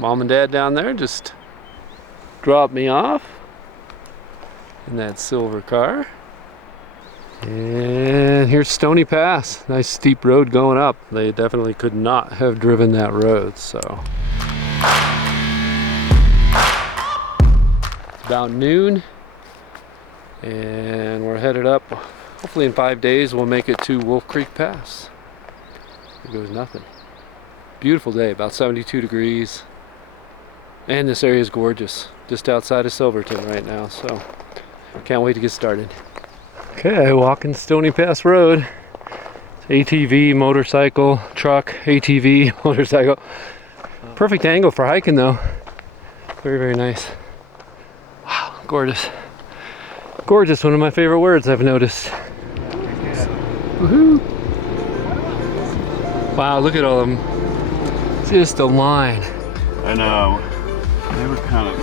Mom and Dad down there just dropped me off in that silver car. And here's Stony Pass. Nice steep road going up. They definitely could not have driven that road, so. It's about noon and we're headed up. Hopefully in 5 days we'll make it to Wolf Creek Pass. There goes nothing. Beautiful day, about 72 degrees. And this area is gorgeous. Just outside of Silverton right now, so can't wait to get started. Okay, walking Stony Pass Road. It's ATV, motorcycle, truck, ATV, motorcycle. Perfect angle for hiking though. Very, very nice. Wow, gorgeous. Gorgeous, one of my favorite words I've noticed. Woohoo! Wow, look at all of them. Just a line. I know. They were kind of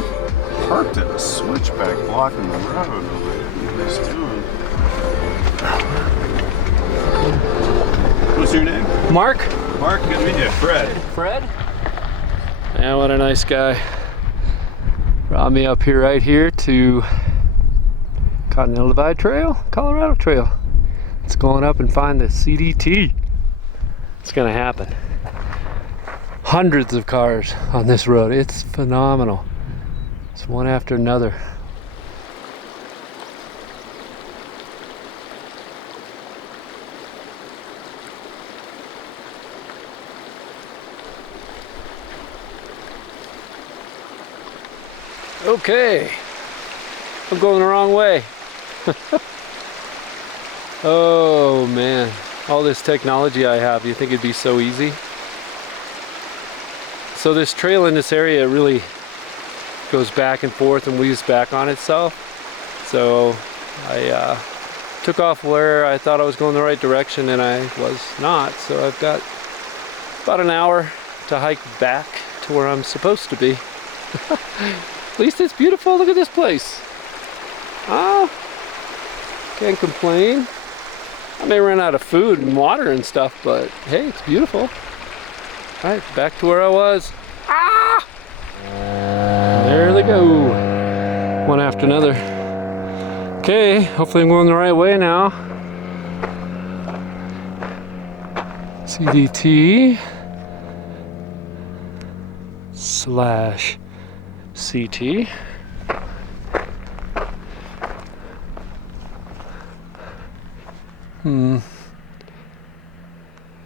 parked at a switchback blocking the road over there. What he's doing. What's your name? Mark. Mark, good to meet you. Fred. Fred? Yeah, what a nice guy. Brought me up here right here to Continental Divide Trail, Colorado Trail. Let's go on up and find the CDT. It's gonna happen. Hundreds of cars on this road. It's phenomenal. It's one after another. Okay, I'm going the wrong way. Oh man, all this technology I have, you think it'd be so easy? So this trail in this area really goes back and forth and weaves back on itself. So I took off where I thought I was going the right direction and I was not. So I've got about an hour to hike back to where I'm supposed to be. At least it's beautiful. Look at this place. Oh, can't complain. I may run out of food and water and stuff, but hey, it's beautiful. All right, back to where I was. Ah! There they go. One after another. Okay, hopefully I'm going the right way now. CDT / CT.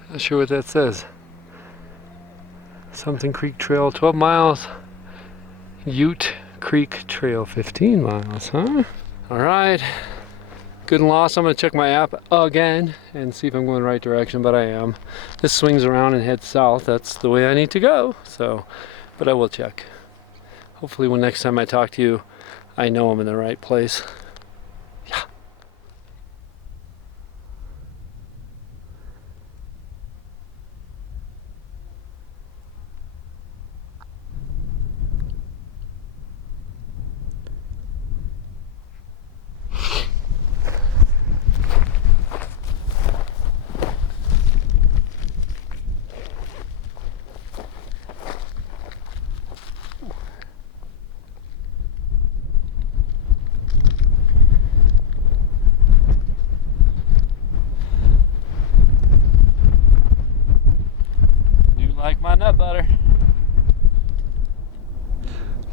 Not sure what that says. Something Creek Trail 12 miles. Ute Creek Trail 15 miles, huh? Alright. Good and lost. I'm going to check my app again and see if I'm going the right direction, but I am. This swings around and heads south. That's the way I need to go. So, but I will check. Hopefully when next time I talk to you, I know I'm in the right place. Yeah. Like my nut butter.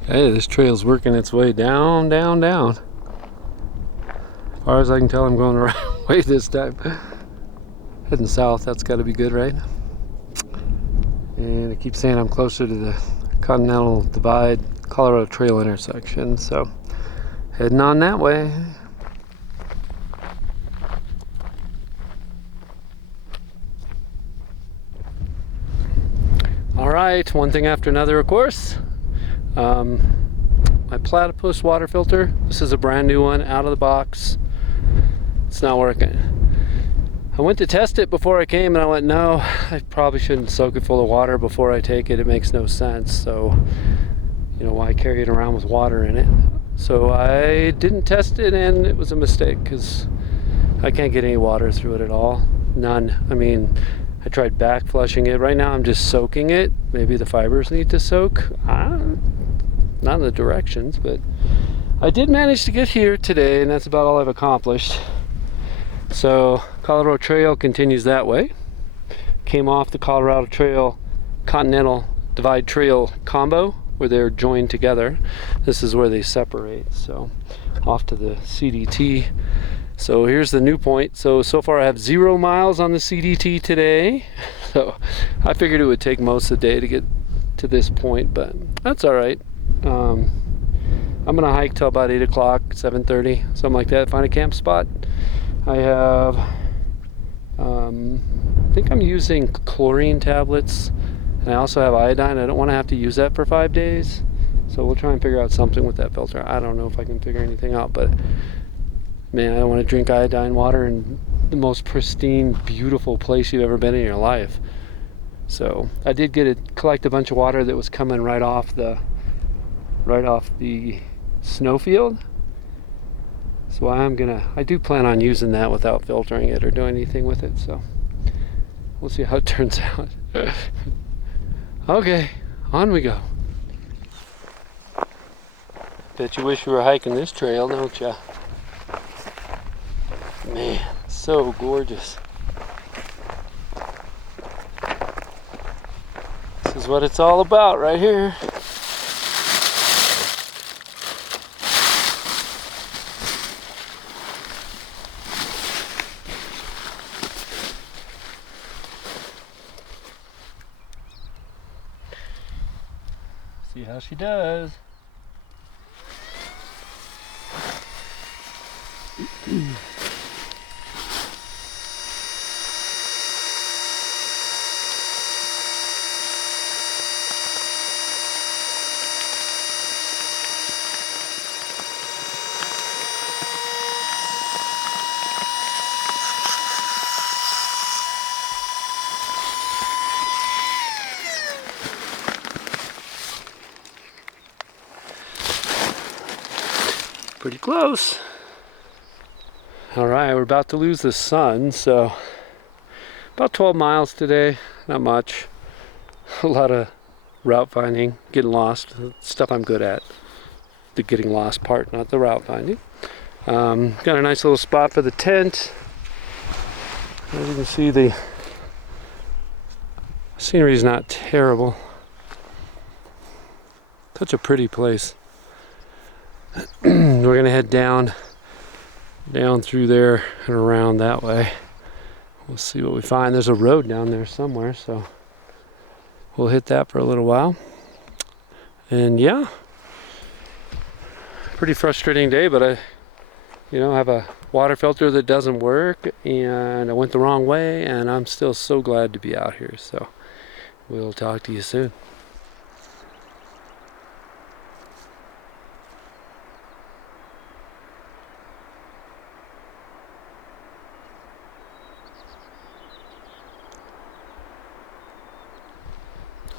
Hey, this trail's working its way down, down, down. As far as I can tell, I'm going the right way this time. Heading south, that's got to be good, right? And it keeps saying I'm closer to the Continental Divide Colorado Trail intersection, so heading on that way. Alright, one thing after another, of course. My platypus water filter, this is a brand new one, out of the box. It's not working. I went to test it before I came and I went, no, I probably shouldn't soak it full of water before I take it. It makes no sense. So, you know, why carry it around with water in it? So I didn't test it and it was a mistake because I can't get any water through it at all. None. I mean, I tried back flushing it. Right now I'm just soaking it. Maybe the fibers need to soak. Not in the directions, but I did manage to get here today, and that's about all I've accomplished. So Colorado Trail continues that way. Came off the Colorado Trail Continental Divide Trail combo where they're joined together. This is where they separate. So off to the CDT. So here's the new point. So far I have 0 miles on the CDT today. So I figured it would take most of the day to get to this point, but that's all right. I'm gonna hike till about 8 o'clock, 7:30, something like that, find a camp spot. I have, I think I'm using chlorine tablets, and I also have iodine. I don't want to have to use that for 5 days, so we'll try and figure out something with that filter. I don't know if I can figure anything out, but man, I don't want to drink iodine water in the most pristine, beautiful place you've ever been in your life. So I did collect a bunch of water that was coming right off the snowfield. So I do plan on using that without filtering it or doing anything with it. So we'll see how it turns out. Okay, on we go. Bet you wish you were hiking this trail, don't ya? Man, so gorgeous. This is what it's all about right here. See how she does. Pretty close. All right, we're about to lose the sun, so about 12 miles today, not much. A lot of route finding, getting lost, stuff I'm good at. The getting lost part, not the route finding. Got a nice little spot for the tent. As you can see, the scenery is not terrible. Such a pretty place. We're gonna head down through there and around that way. We'll see what we find. There's a road down there somewhere, so we'll hit that for a little while. And yeah, pretty frustrating day, but I have a water filter that doesn't work, and I went the wrong way, and I'm still so glad to be out here. So we'll talk to you soon.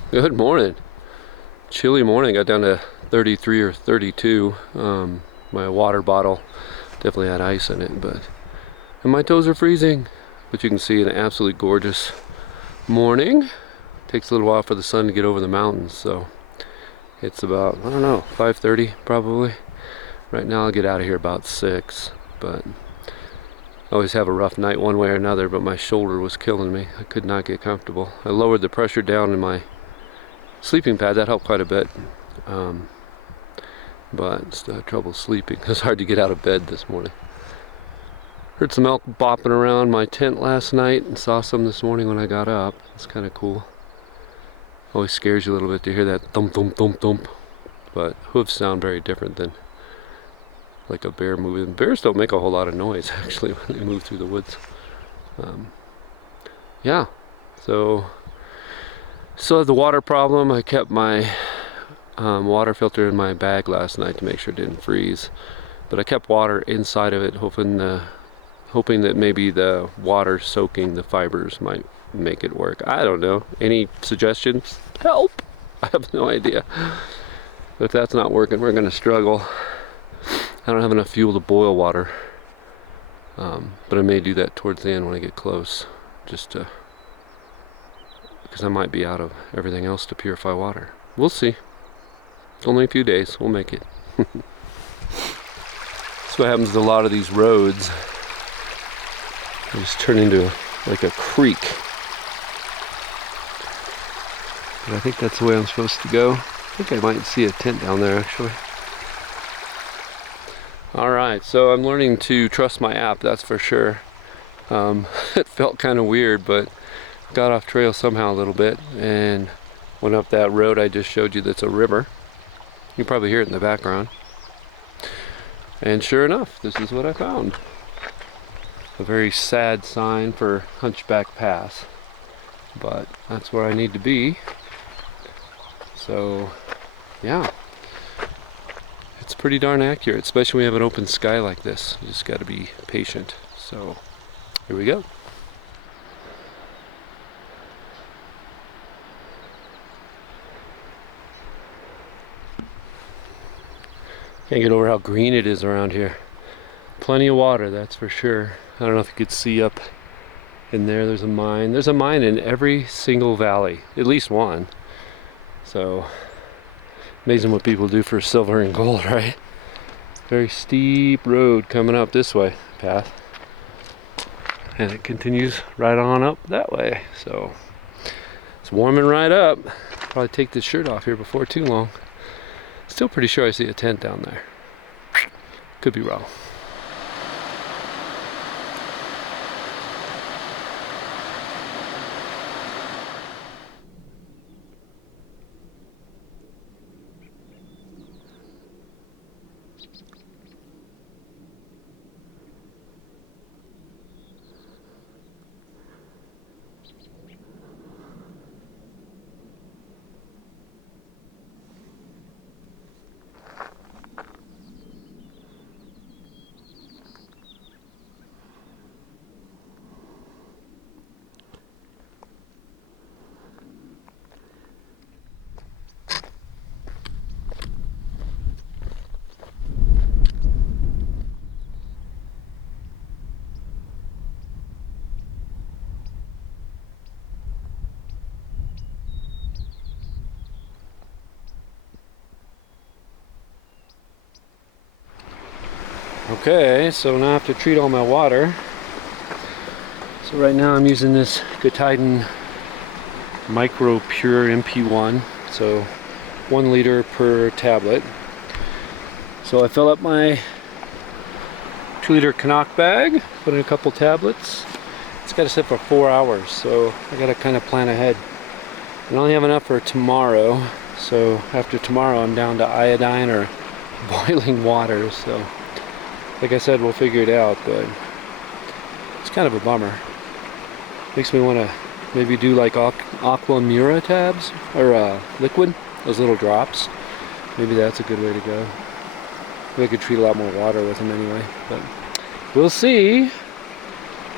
Good morning. Chilly morning. Got down to 33 or 32. My water bottle definitely had ice in it, and my toes are freezing. But you can see an absolutely gorgeous morning. Takes a little while for the sun to get over the mountains, so it's about, I don't know, 5:30 probably. Right now I'll get out of here about 6, but I always have a rough night one way or another, but my shoulder was killing me. I could not get comfortable. I lowered the pressure down in my sleeping pad. That helped quite a bit, but still had trouble sleeping. It was hard to get out of bed this morning. Heard some elk bopping around my tent last night and saw some this morning when I got up. It's kind of cool. Always scares you a little bit to hear that thump thump thump thump, but hooves sound very different than like a bear moving. Bears don't make a whole lot of noise actually when they move through the woods. Yeah, so still have the water problem. I kept my water filter in my bag last night to make sure it didn't freeze, but I kept water inside of it, hoping that maybe the water soaking the fibers might make it work. I don't know. Any suggestions? Help! I have no idea. But if that's not working, we're gonna struggle. I don't have enough fuel to boil water, but I may do that towards the end when I get close, just to because I might be out of everything else to purify water. We'll see. It's only a few days. We'll make it. That's what happens to a lot of these roads. They just turn into like a creek. But I think that's the way I'm supposed to go. I think I might see a tent down there actually. Alright, so I'm learning to trust my app, that's for sure. It felt kind of weird, but got off trail somehow a little bit and went up that road I just showed you that's a river. You can probably hear it in the background. And sure enough, this is what I found. A very sad sign for Hunchback Pass, but that's where I need to be. So yeah, it's pretty darn accurate, especially when you have an open sky like this. You just got to be patient. So here we go. Can't get over how green it is around here. Plenty of water, that's for sure. I don't know if you could see up in there. There's a mine. There's a mine in every single valley, at least one. So amazing what people do for silver and gold, right? Very steep road coming up this way, path. And it continues right on up that way. So it's warming right up. Probably take this shirt off here before too long. Still pretty sure I see a tent down there. Could be wrong. Okay, so now I have to treat all my water. So right now I'm using this Gotiden Micro Pure MP1, so 1 liter per tablet. So I fill up my 2-liter Canuck bag, put in a couple tablets. It's got to sit for 4 hours, so I got to kind of plan ahead. I only have enough for tomorrow, so after tomorrow I'm down to iodine or boiling water. So like I said, we'll figure it out, but it's kind of a bummer. Makes me want to maybe do like Aqua Mura tabs, or liquid, those little drops. Maybe that's a good way to go. We could treat a lot more water with them anyway, but we'll see. I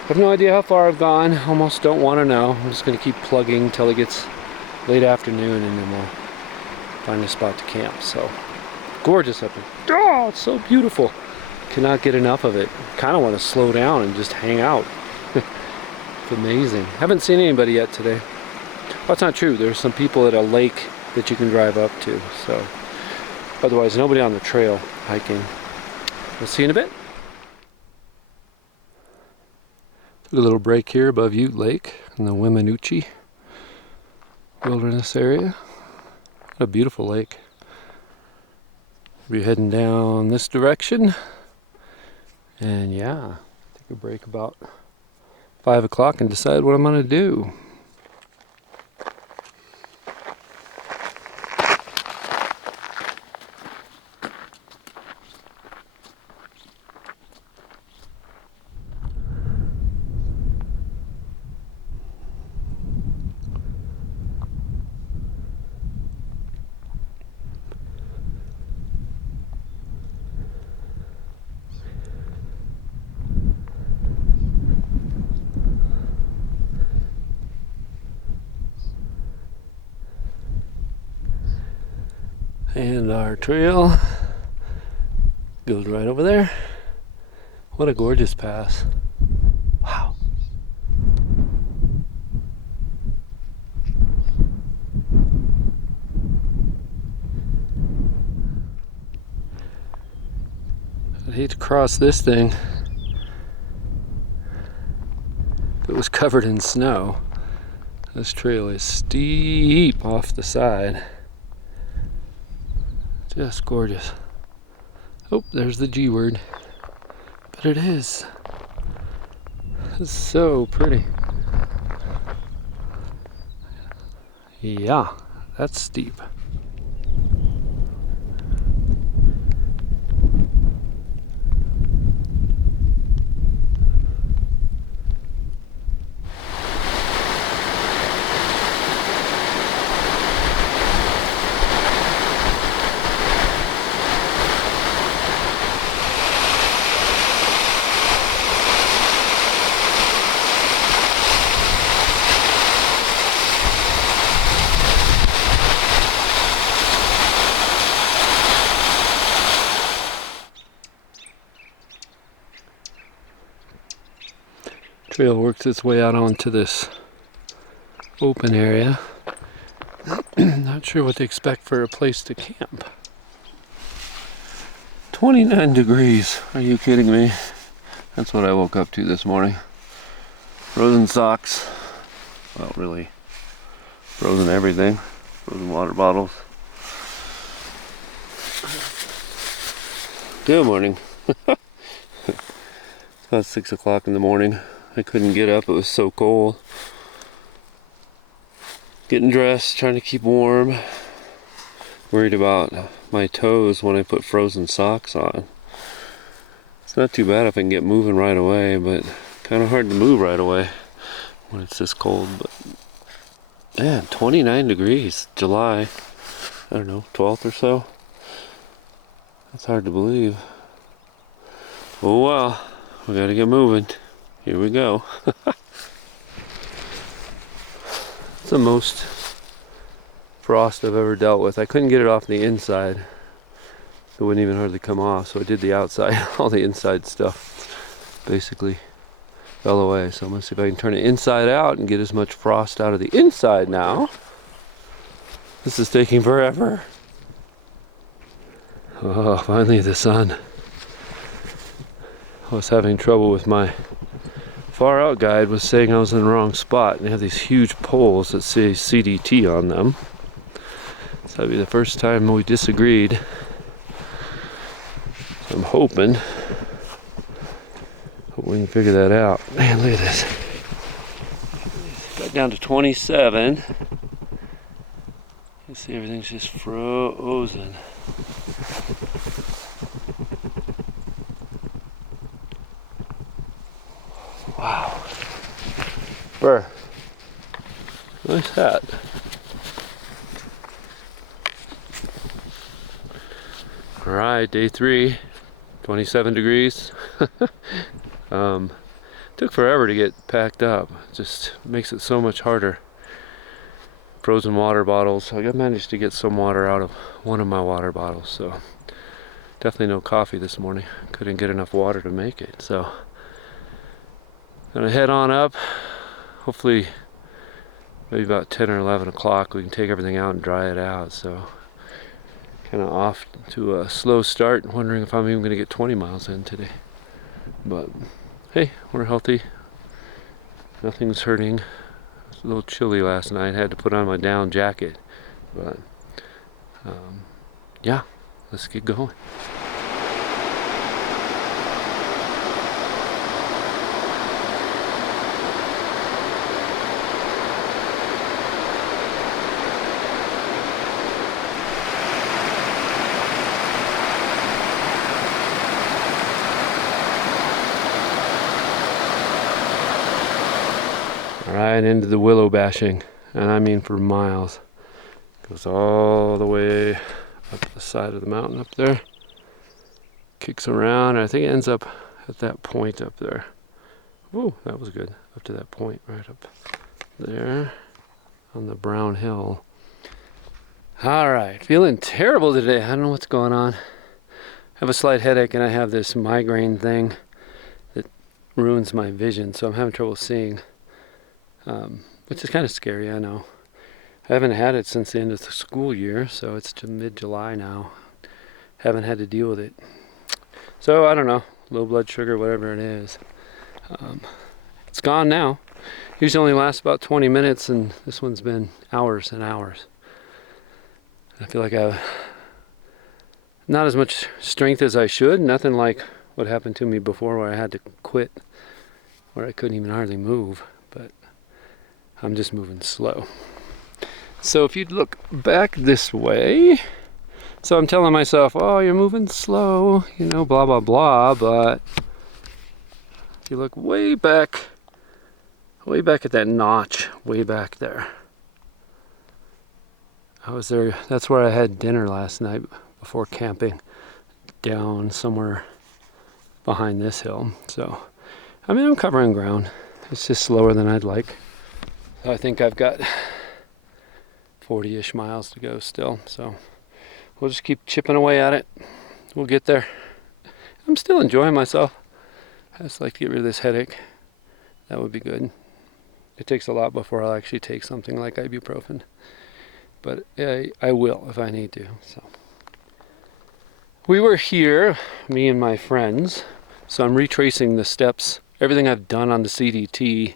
have no idea how far I've gone. Almost don't want to know. I'm just going to keep plugging till it gets late afternoon, and then we'll find a spot to camp. So gorgeous up there. Oh, it's so beautiful. Cannot get enough of it. Kind of want to slow down and just hang out. It's amazing. Haven't seen anybody yet today. Well, that's not true. There's some people at a lake that you can drive up to. So otherwise, nobody on the trail hiking. We'll see you in a bit. Took a little break here above Ute Lake in the Weminuche Wilderness area. What a beautiful lake. We'll be heading down this direction. And yeah, take a break about 5 o'clock and decide what I'm going to do. And our trail goes right over there. What a gorgeous pass. Wow. hate to cross this thing. If it was covered in snow. This trail is steep off the side. Just gorgeous. Oh, there's the G word. But it is. It's so pretty. Yeah, that's steep. Trail works its way out onto this open area. Not sure what to expect for a place to camp. 29 degrees. Are you kidding me? That's what I woke up to this morning. Frozen socks. Well, really, frozen everything. Frozen water bottles. Good morning. It's about 6 o'clock in the morning. I couldn't get up, it was so cold. Getting dressed, trying to keep warm. Worried about my toes when I put frozen socks on. It's not too bad if I can get moving right away, but kind of hard to move right away when it's this cold. But man, 29 degrees, July, I don't know, 12th or so. That's hard to believe. Oh well, we gotta get moving. Here we go. It's the most frost I've ever dealt with. I couldn't get it off the inside. It wouldn't even hardly come off, so I did the outside. All the inside stuff basically fell away. So I'm gonna see if I can turn it inside out and get as much frost out of the inside now. This is taking forever. Oh, finally the sun. I was having trouble with my far out guide, was saying I was in the wrong spot, and they have these huge poles that say CDT on them. So that'd be the first time we disagreed. So I'm hoping we can figure that out. Man, look at this. Got down to 27. You see everything's just frozen. Wow. Burr. Nice hat. Alright, day 3. 27 degrees. Took forever to get packed up. Just makes it so much harder. Frozen water bottles. I managed to get some water out of one of my water bottles, so definitely no coffee this morning. Couldn't get enough water to make it, so gonna head on up. Hopefully maybe about 10 or 11 o'clock we can take everything out and dry it out. So kind of off to a slow start, wondering if I'm even gonna get 20 miles in today. But hey, we're healthy. Nothing's hurting. It was a little chilly last night. I had to put on my down jacket. But yeah, let's get going. Right into the willow bashing, and I mean for miles. Goes all the way up the side of the mountain up there, kicks around, and I think it ends up at that point up there. Whoa, that was good. Up to that point right up there on the brown hill. All right, feeling terrible today. I don't know what's going on. I have a slight headache, and I have this migraine thing that ruins my vision, so I'm having trouble seeing. Which is kind of scary, I know. I haven't had it since the end of the school year, so it's to mid-July now. Haven't had to deal with it So I don't know, low blood sugar, whatever it is. It's gone now. Usually only lasts about 20 minutes, and this one's been hours and hours. I feel like I have not as much strength as I should. Nothing like what happened to me before where I had to quit, where I couldn't even hardly move, but I'm just moving slow. So if you look back this way, so I'm telling myself, oh, you're moving slow, you know, blah, blah, blah, but if you look way back at that notch, way back there, I was there, that's where I had dinner last night before camping, down somewhere behind this hill. So, I mean, I'm covering ground. It's just slower than I'd like. So I think I've got 40-ish miles to go still, so we'll just keep chipping away at it. We'll get there. I'm still enjoying myself. I just like to get rid of this headache. That would be good. It takes a lot before I'll actually take something like ibuprofen, but I will if I need to. So we were here, me and my friends, so I'm retracing the steps, everything I've done on the CDT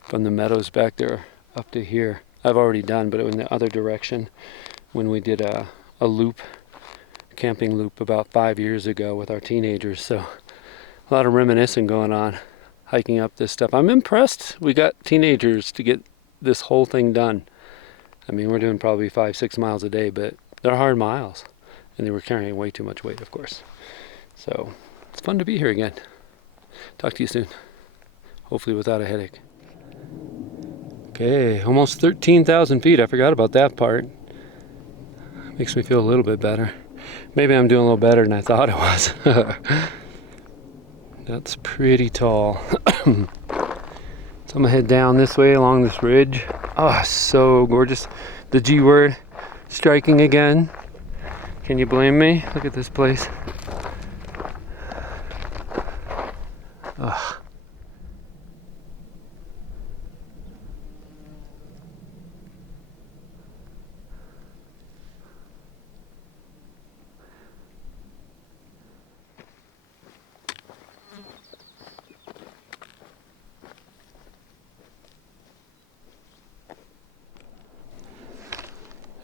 from the meadows back there up to here. I've already done, but in the other direction when we did a loop, camping loop about 5 years ago with our teenagers. So a lot of reminiscing going on, hiking up this stuff. I'm impressed we got teenagers to get this whole thing done. I mean, we're doing probably 5-6 miles a day, but they're hard miles, and they were carrying way too much weight, of course. So it's fun to be here again. Talk to you soon, hopefully without a headache. Okay, almost 13,000 feet. I forgot about that part. Makes me feel a little bit better. Maybe I'm doing a little better than I thought it was. That's pretty tall. So I'm gonna head down this way along this ridge. Oh, so gorgeous. The G word striking again. Can you blame me? Look at this place. Ugh.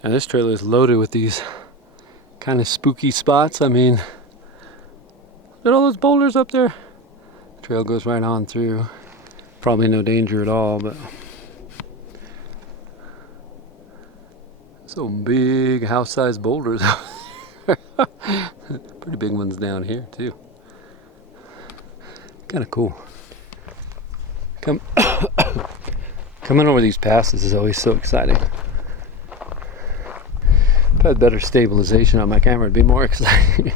And this trail is loaded with these kind of spooky spots. I mean, look at all those boulders up there. The trail goes right on through. Probably no danger at all, but some big house-sized boulders. Pretty big ones down here too. Kind of cool. Coming over these passes is always so exciting. If I had better stabilization on my camera, it'd be more exciting.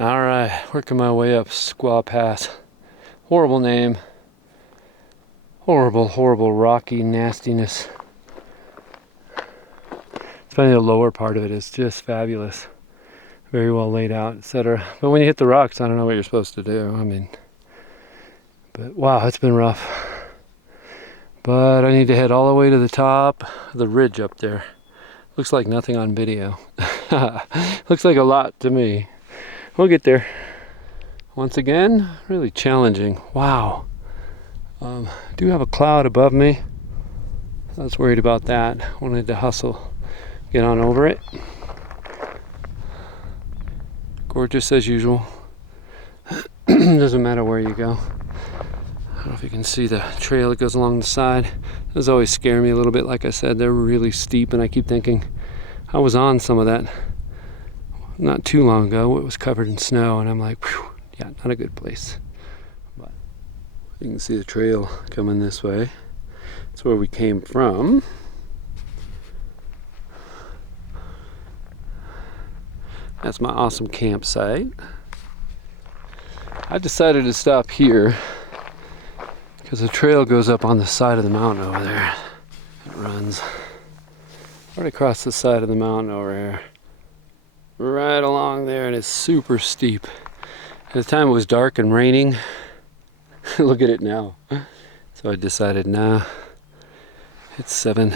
Alright, working my way up Squaw Pass. Horrible name. Horrible, horrible, rocky nastiness. Especially the lower part of it is just fabulous. Very well laid out, etc. But when you hit the rocks, I don't know what you're supposed to do. I mean, but wow, it's been rough. But I need to head all the way to the top of the ridge up there. Looks like nothing on video. Looks like a lot to me. We'll get there. Once again, really challenging. Wow. Do have a cloud above me. I was worried about that. Wanted to hustle, get on over it. Gorgeous as usual. Doesn't matter where you go. I don't know if you can see the trail that goes along the side. Those always scare me a little bit. Like I said, they're really steep, and I keep thinking I was on some of that not too long ago, it was covered in snow, and I'm like, whew, yeah, not a good place. But you can see the trail coming this way. That's where we came from. That's my awesome campsite. I decided to stop here because the trail goes up on the side of the mountain over there. It runs right across the side of the mountain over here, right along there, and it's super steep. At the time it was dark and raining. Look at it now. So I decided, nah, it's 7:30.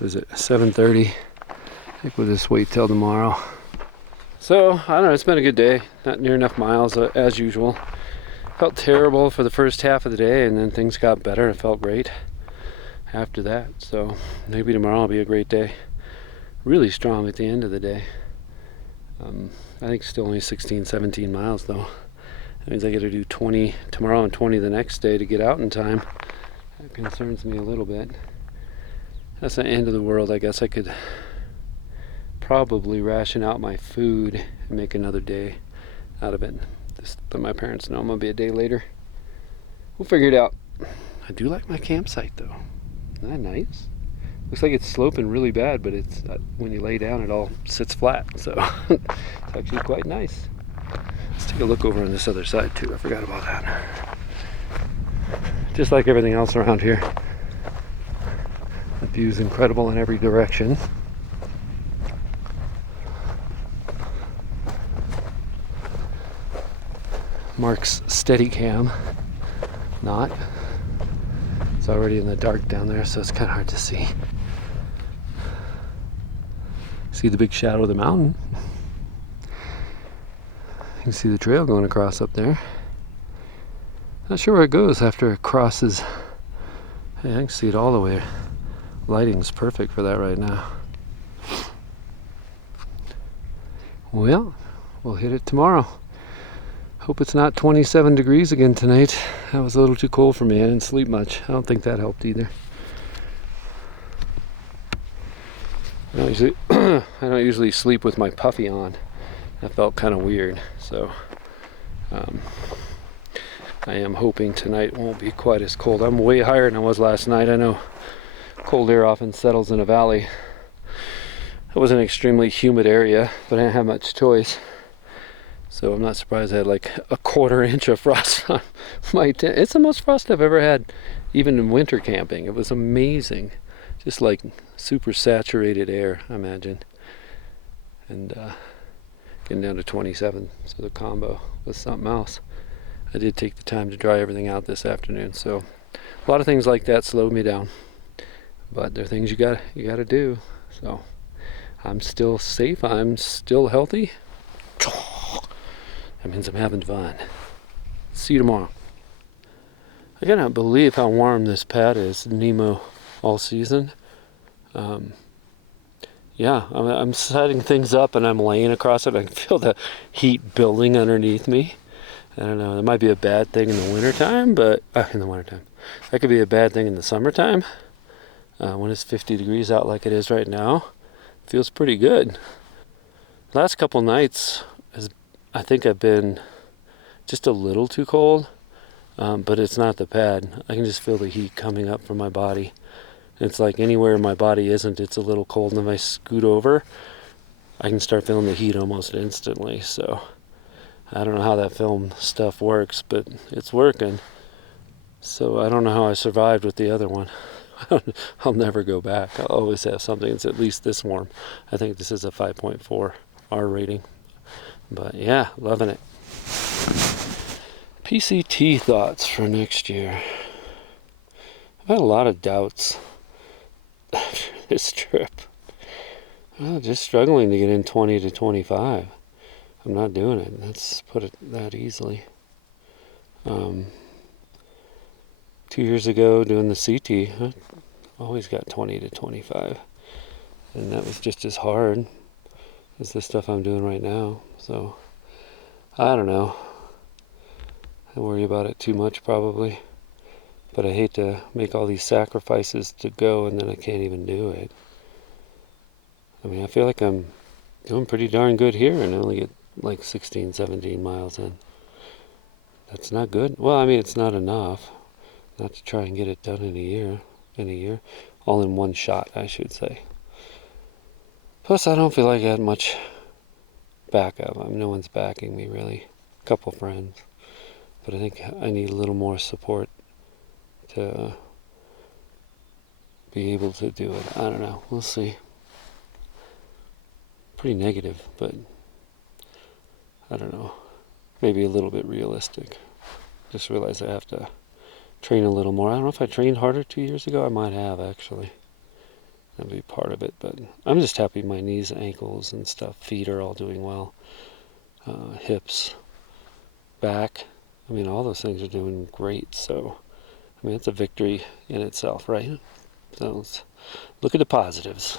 I think we'll just wait till tomorrow. So, I don't know, it's been a good day. Not near enough miles as usual. Felt terrible for the first half of the day, and then things got better. It felt great after that. So, maybe tomorrow will be a great day. Really strong at the end of the day. I think still only 16, 17 miles though. That means I got to do 20 tomorrow and 20 the next day to get out in time. That concerns me a little bit. That's the end of the world. I guess I could probably ration out my food and make another day out of it. Just let my parents know I'm gonna be a day later. We'll figure it out. I do like my campsite though. Isn't that nice? Looks like it's sloping really bad, but it's when you lay down it all sits flat, so it's actually quite nice. Let's take a look over on this other side too. I forgot about that. Just like everything else around here, the view's incredible in every direction. Mark's Steadicam, not. It's already in the dark down there, so it's kind of hard to see. See the big shadow of the mountain. You can see the trail going across up there. Not sure where it goes after it crosses. Hey, I can see it all the way. Lighting's perfect for that right now. Well, we'll hit it tomorrow. Hope it's not 27 degrees again tonight. That was a little too cold for me. I didn't sleep much. I don't think that helped either. I don't usually sleep with my puffy on. That felt kind of weird. So I am hoping tonight won't be quite as cold. I'm way higher than I was last night. I know cold air often settles in a valley. It was an extremely humid area, but I didn't have much choice. So I'm not surprised I had like a 1/4 inch of frost on my tent. It's the most frost I've ever had, even in winter camping. It was amazing. Just like super saturated air, I imagine. And getting down to 27, so the combo was something else. I did take the time to dry everything out this afternoon, so a lot of things like that slowed me down. But there are things you gotta do. So I'm still safe, I'm still healthy. That means I'm having fun. See you tomorrow. I cannot believe how warm this pad is, Nemo all season. Yeah, I'm setting things up and I'm laying across it. I can feel the heat building underneath me. I don't know, that might be a bad thing in the wintertime, but in the wintertime. That could be a bad thing in the summertime. When it's 50 degrees out like it is right now, it feels pretty good. Last couple nights, I think I've been just a little too cold, but it's not the pad. I can just feel the heat coming up from my body. It's like anywhere my body isn't, it's a little cold, and if I scoot over, I can start feeling the heat almost instantly. So I don't know how that film stuff works, but it's working. So I don't know how I survived with the other one. I'll never go back. I'll always have something that's at least this warm. I think this is a 5.4 R rating. But yeah, loving it. PCT thoughts for next year. I've had a lot of doubts after this trip. Just struggling to get in 20 to 25. I'm not doing it. Let's put it that easily. 2 years ago doing the CT, I always got 20 to 25. And that was just as hard as the stuff I'm doing right now. So, I don't know. I worry about it too much probably. But I hate to make all these sacrifices to go and then I can't even do it. I mean, I feel like I'm doing pretty darn good here and only get like 16, 17 miles in. That's not good. Well, I mean, it's not enough. Not to try and get it done in a year. All in one shot, I should say. Plus, I don't feel like I had much backup. I mean, no one's backing me, really. A couple friends. But I think I need a little more support to be able to do it. I don't know. We'll see. Pretty negative, but I don't know. Maybe a little bit realistic. Just realized I have to train a little more. I don't know if I trained harder 2 years ago. I might have, actually. That'd be part of it, but I'm just happy my knees, ankles, and stuff, feet are all doing well. Hips, back. I mean, all those things are doing great. So, I mean, it's a victory in itself, right? So let's look at the positives.